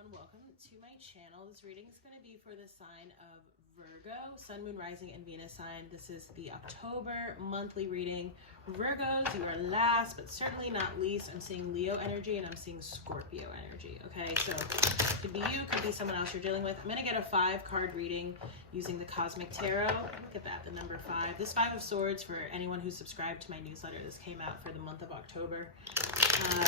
everyone, welcome to my channel. This reading is going to be for the sign of Virgo, Sun, Moon, Rising, and Venus sign. This is the October monthly reading. Virgos, you are last, but certainly not least. I'm seeing Leo energy and I'm seeing Scorpio energy, okay? So could be you, could be someone else you're dealing with. I'm going to get a 5-card reading using the Cosmic Tarot. Look at that, the number 5. This 5 of Swords, for anyone who's subscribed to my newsletter, this came out for the month of October.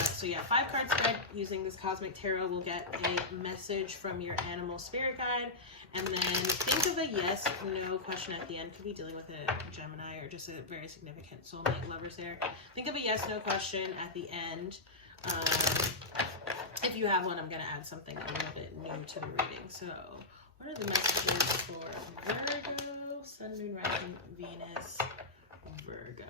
So yeah, 5-card spread using this Cosmic Tarot. We'll get a message from your animal spirit guide, and then think of a yes, no question at the end. Could be dealing with a Gemini or just a very significant soulmate, lovers there. Think of a yes, no question at the end. If you have one, I'm going to add something a little bit new to the reading. So what are the messages for Virgo, Sun, Moon, Rising, Venus, Virgo?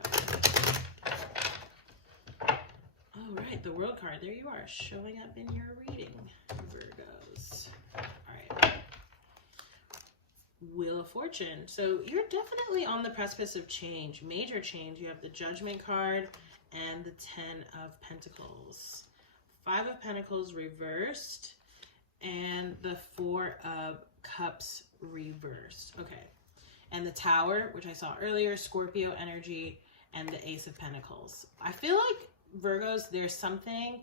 All right, the World card, there you are, showing up in your reading, Virgos. All right. Wheel of Fortune. So you're definitely on the precipice of change, major change. You have the Judgment card and the 10 of Pentacles. 5 of Pentacles reversed and the 4 of Cups reversed. Okay. And the Tower, which I saw earlier, Scorpio energy, and the Ace of Pentacles. I feel like Virgos, there's something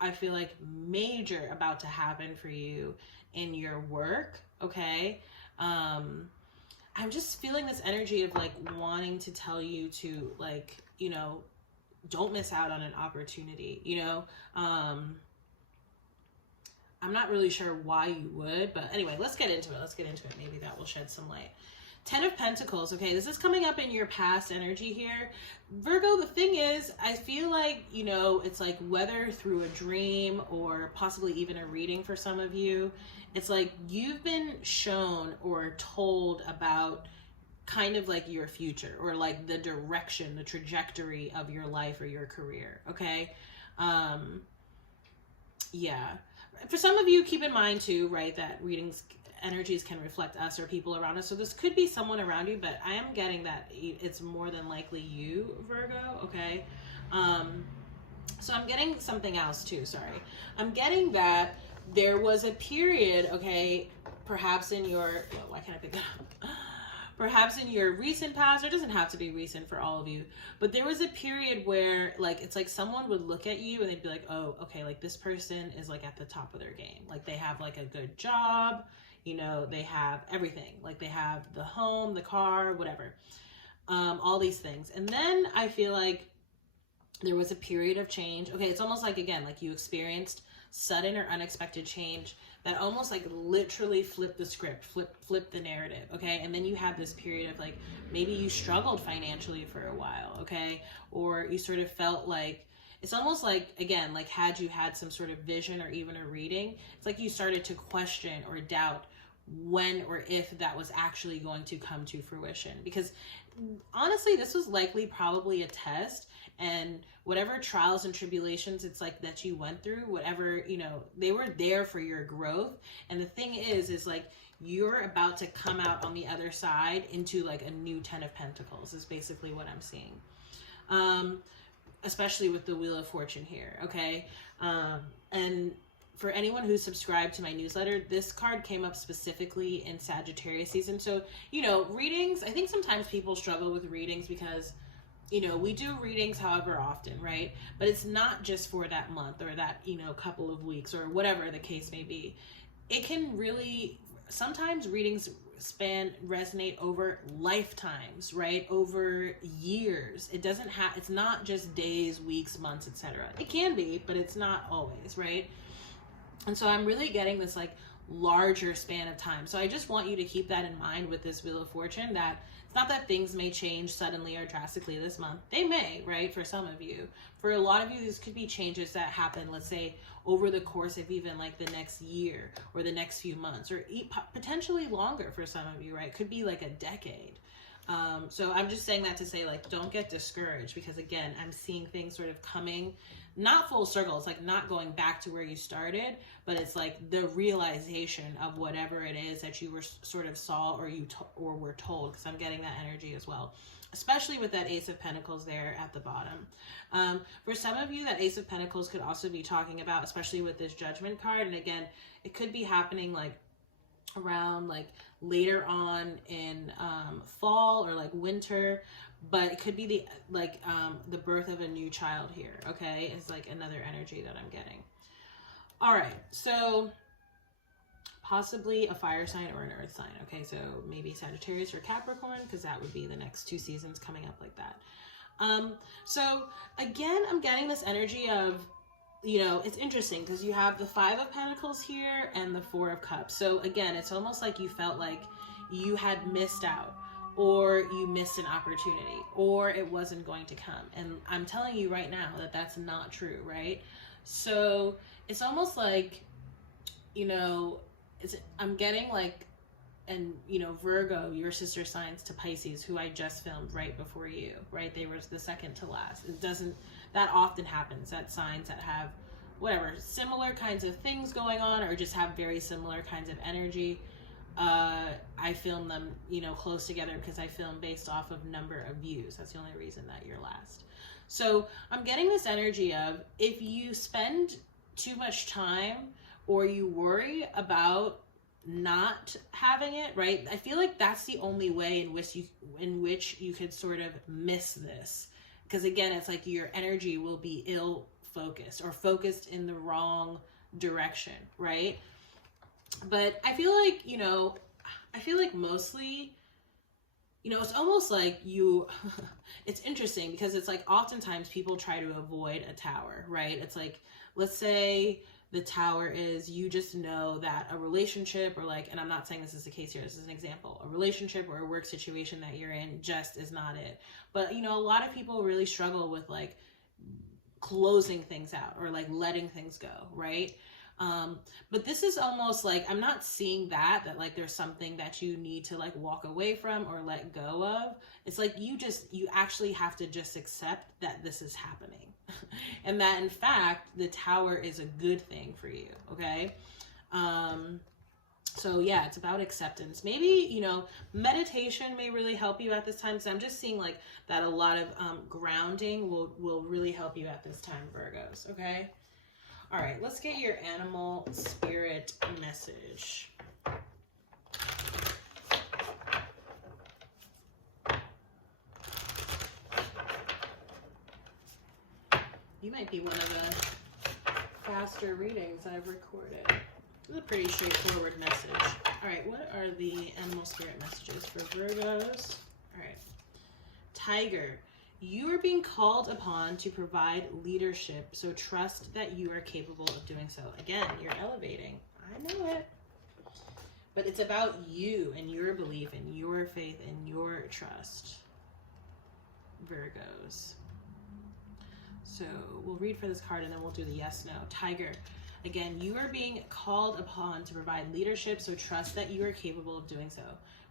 I feel like major about to happen for you in your work, okay? I'm just feeling this energy of like wanting to tell you to, like, you know, don't miss out on an opportunity, you know? I'm not really sure why you would, but anyway, let's get into it. Maybe that will shed some light. 10 of Pentacles. Okay, this is coming up in your past energy here. Virgo, the thing is, I feel like, you know, it's like whether through a dream or possibly even a reading for some of you, it's like you've been shown or told about kind of like your future or like the direction, the trajectory of your life or your career, okay? Yeah. For some of you, keep in mind too, right, that readings energies can reflect us or people around us. So this could be someone around you, but I am getting that it's more than likely you, Virgo, okay? So I'm getting something else too, sorry. I'm getting that there was a period, okay, perhaps in your, why can't I pick that up? Perhaps in your recent past, or it doesn't have to be recent for all of you, but there was a period where like, it's like someone would look at you and they'd be like, oh, okay, like this person is like at the top of their game. Like they have like a good job, you know, they have everything. Like they have the home, the car, whatever, all these things. And then I feel like there was a period of change. Okay, it's almost like, again, like you experienced sudden or unexpected change that almost like literally flipped the script, flipped the narrative, okay? And then you had this period of like, maybe you struggled financially for a while, okay? Or you sort of felt like, it's almost like, again, like had you had some sort of vision or even a reading, it's like you started to question or doubt when or if that was actually going to come to fruition. Because honestly, this was likely probably a test, and whatever trials and tribulations it's like that you went through, whatever, you know, they were there for your growth. And the thing is like you're about to come out on the other side into like a new 10 of Pentacles is basically what I'm seeing. Especially with the Wheel of Fortune here, okay? And for anyone who's subscribed to my newsletter, this card came up specifically in Sagittarius season. So, you know, readings, I think sometimes people struggle with readings because, you know, we do readings however often, right? But it's not just for that month or that, you know, couple of weeks or whatever the case may be. It can really, sometimes readings resonate over lifetimes, right? Over years. It doesn't have, it's not just days, weeks, months, etc. It can be, but it's not always, right? And so I'm really getting this like larger span of time. So I just want you to keep that in mind with this Wheel of Fortune, that it's not that things may change suddenly or drastically this month. They may, right? For some of you. For a lot of you, these could be changes that happen, let's say, over the course of even like the next year or the next few months, or potentially longer for some of you, right? Could be like a decade. So I'm just saying that to say, like, don't get discouraged, because again, I'm seeing things sort of coming, not full circle. It's like not going back to where you started, but it's like the realization of whatever it is that you were sort of saw or were told, because I'm getting that energy as well. especially with that Ace of Pentacles there at the bottom. For some of you, that Ace of Pentacles could also be talking about, especially with this Judgment card. And again, it could be happening like around like later on in fall or like winter, but it could be the birth of a new child here. Okay, it's like another energy that I'm getting. All right, so possibly a fire sign or an earth sign. Okay, so maybe Sagittarius or Capricorn, because that would be the next 2 seasons coming up like that. So again, I'm getting this energy of, you know, it's interesting because you have the 5 of Pentacles here and the 4 of Cups. So again, it's almost like you felt like you had missed out, or you missed an opportunity, or it wasn't going to come. And I'm telling you right now that that's not true, right? So it's almost like, you know, I'm getting like, and you know, Virgo, your sister signs to Pisces, who I just filmed right before you, right? They were the second to last. It doesn't, that often happens, that signs that have whatever, similar kinds of things going on, or just have very similar kinds of energy. I film them, you know, close together because I film based off of number of views. That's the only reason that you're last. So I'm getting this energy of, if you spend too much time or you worry about not having it, right? I feel like that's the only way in which you could sort of miss this. Because again, it's like your energy will be ill focused or focused in the wrong direction, right? But I feel like, you know, mostly, you know, it's almost like you, it's interesting because it's like oftentimes people try to avoid a tower, right? It's like, let's say the tower is, you just know that a relationship, or like, and I'm not saying this is the case here, this is an example, a relationship or a work situation that you're in just is not it. But, you know, a lot of people really struggle with like closing things out or like letting things go, right? But this is almost like, I'm not seeing that like there's something that you need to like walk away from or let go of. It's like you actually have to just accept that this is happening. And that in fact, the tower is a good thing for you. Okay. So yeah, it's about acceptance. Maybe, you know, meditation may really help you at this time. So I'm just seeing like that a lot of, grounding will really help you at this time, Virgos. Okay. All right, let's get your animal spirit message. You might be one of the faster readings I've recorded. This is a pretty straightforward message. All right, what are the animal spirit messages for Virgos? All right, Tiger. You are being called upon to provide leadership, so trust that you are capable of doing so. Again, you're elevating. I know it. But it's about you and your belief and your faith and your trust, Virgos. So we'll read for this card and then we'll do the yes, no. Tiger. Again, you are being called upon to provide leadership, so trust that you are capable of doing so.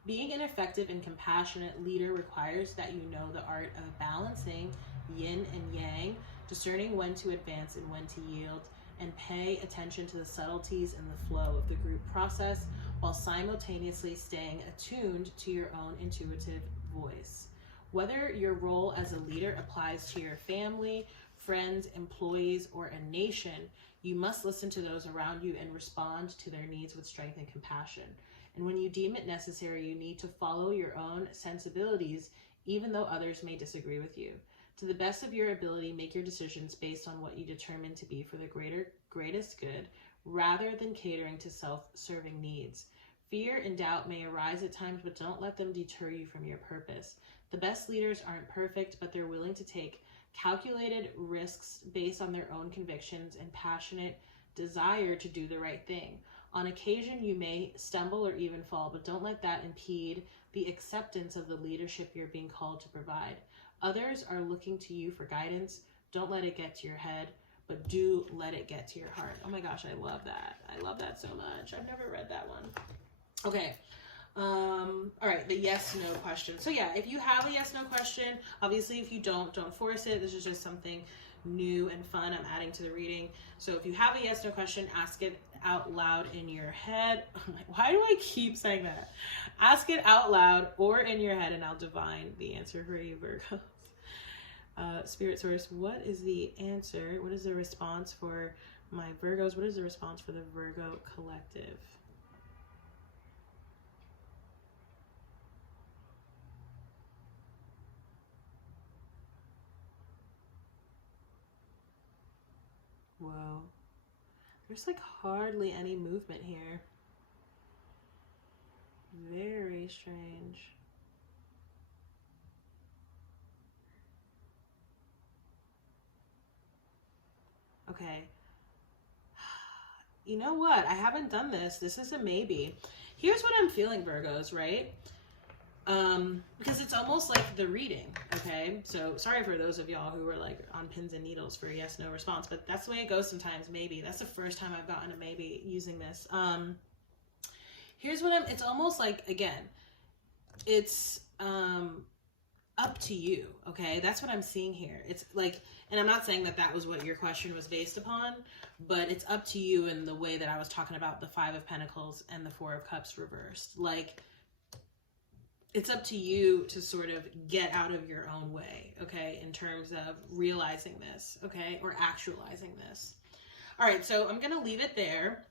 Being an effective and compassionate leader requires that you know the art of balancing yin and yang, discerning when to advance and when to yield, and pay attention to the subtleties and the flow of the group process while simultaneously staying attuned to your own intuitive voice. Whether your role as a leader applies to your family, friends, employees, or a nation, you must listen to those around you and respond to their needs with strength and compassion. And when you deem it necessary, you need to follow your own sensibilities, even though others may disagree with you. To the best of your ability, make your decisions based on what you determine to be for the greatest good, rather than catering to self-serving needs. Fear and doubt may arise at times, but don't let them deter you from your purpose. The best leaders aren't perfect, but they're willing to take calculated risks based on their own convictions and passionate desire to do the right thing. On occasion, you may stumble or even fall, but don't let that impede the acceptance of the leadership you're being called to provide. Others are looking to you for guidance. Don't let it get to your head, but do let it get to your heart. Oh my gosh, I love that. I love that so much. I've never read that one. Okay. All right, the yes, no question. So yeah, if you have a yes, no question, obviously if you don't force it. This is just something new and fun I'm adding to the reading. So if you have a yes no question, ask it out loud in your head. Why do I keep saying that? Ask it out loud or in your head, and I'll divine the answer for you, Virgo. Spirit source, what is the answer? What is the response for my Virgos? What is the response for the Virgo collective? Whoa. There's like hardly any movement here. Very strange. Okay. You know what? I haven't done this. This is a maybe. Here's what I'm feeling, Virgos, right? Because it's almost like the reading, okay? So sorry for those of y'all who were like on pins and needles for yes, no response, but that's the way it goes sometimes, maybe. That's the first time I've gotten a maybe using this. Here's what it's almost like, again, it's, up to you, okay? That's what I'm seeing here. It's like, and I'm not saying that that was what your question was based upon, but it's up to you in the way that I was talking about the 5 of Pentacles and the 4 of Cups reversed. Like, it's up to you to sort of get out of your own way, okay, in terms of realizing this, okay, or actualizing this. All right, so I'm going to leave it there.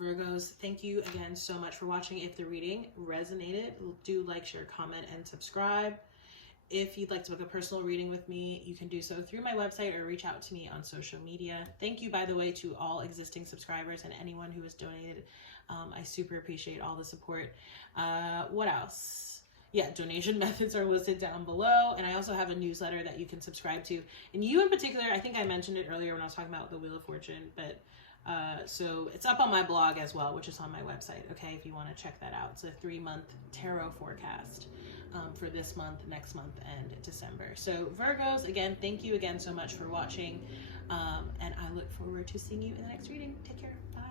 Virgos, thank you again so much for watching. If the reading resonated, do like, share, comment, and subscribe. If you'd like to book a personal reading with me, you can do so through my website or reach out to me on social media. Thank you, by the way, to all existing subscribers and anyone who has donated. I super appreciate all the support. What else? Yeah, donation methods are listed down below. And I also have a newsletter that you can subscribe to. And you in particular, I think I mentioned it earlier when I was talking about the Wheel of Fortune, but so it's up on my blog as well, which is on my website, okay, if you want to check that out. It's a 3-month tarot forecast for this month, next month, and December. So Virgos, again, thank you again so much for watching, and I look forward to seeing you in the next reading. Take care. Bye.